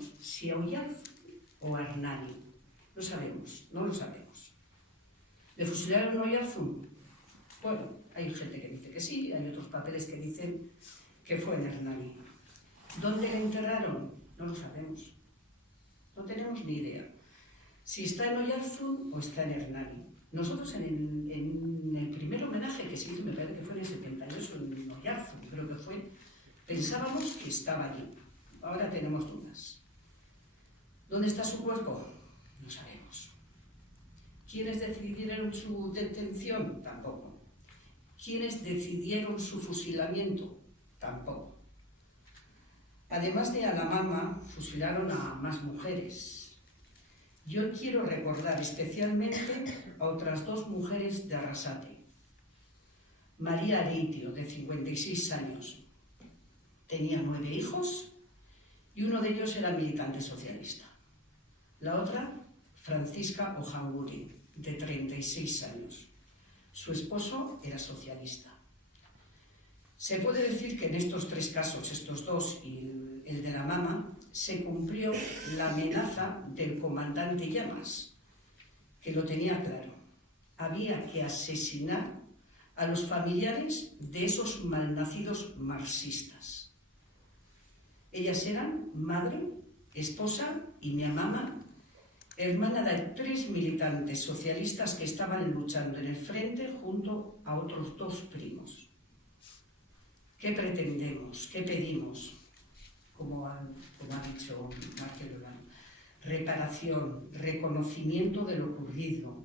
sabemos si a Oyarzun o a Hernani. No sabemos, no lo sabemos. ¿Le fusilaron a Oyarzun? Bueno, hay gente que dice que sí, hay otros papeles que dicen que fue en Hernani. ¿Dónde le enterraron? No lo sabemos. No tenemos ni idea. Si está en Oyarzun o está en Hernani. Nosotros en el primer homenaje que se hizo, me parece que fue en el 78, en Oyarzun, creo que fue, pensábamos que estaba allí. Ahora tenemos dudas. ¿Dónde está su cuerpo? No sabemos. ¿Quiénes decidieron su detención? Tampoco. ¿Quiénes decidieron su fusilamiento? Tampoco. Además de a la mama, fusilaron a más mujeres. Yo quiero recordar especialmente a otras dos mujeres de Arrasate. María Areitio, de 56 años, tenía 9 hijos y uno de ellos era militante socialista. La otra, Francisca Ojanguri, de 36 años. Su esposo era socialista. Se puede decir que en estos 3 casos, estos dos y el de la mama, se cumplió la amenaza del comandante Llamas, que lo tenía claro. Había que asesinar a los familiares de esos malnacidos marxistas. Ellas eran madre, esposa y mi mamá, hermana de 3 militantes socialistas que estaban luchando en el frente junto a otros 2 primos. ¿Qué pretendemos? ¿Qué pedimos? Como ha dicho Markel Olano, reparación, reconocimiento de lo ocurrido,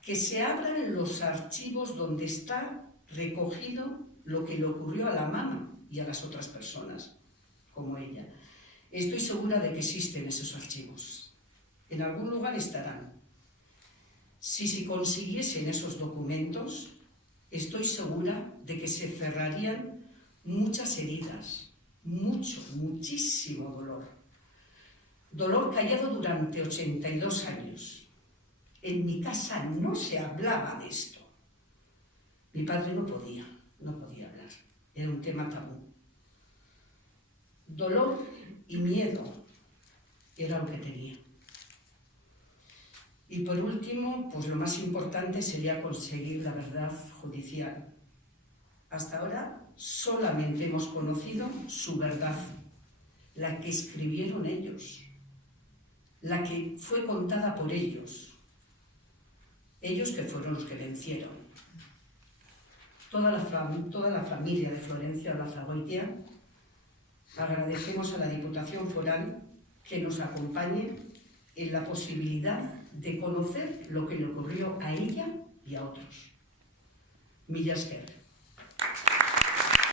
que se abran los archivos donde está recogido lo que le ocurrió a la mamá y a las otras personas, como ella. Estoy segura de que existen esos archivos. En algún lugar estarán. Si se consiguiesen esos documentos, estoy segura de que se cerrarían muchas heridas, muchísimo dolor. Dolor callado durante 82 años. En mi casa no se hablaba de esto. Mi padre no podía hablar. Era un tema tabú. Dolor y miedo era lo que tenía. Y por último, pues lo más importante sería conseguir la verdad judicial. Hasta ahora solamente hemos conocido su verdad, la que escribieron ellos, la que fue contada por ellos que fueron los que vencieron. Toda la familia de Florencio Olazagoitia agradecemos a la Diputación Foral que nos acompañe en la posibilidad de conocer lo que le ocurrió a ella y a otros. Mila esker.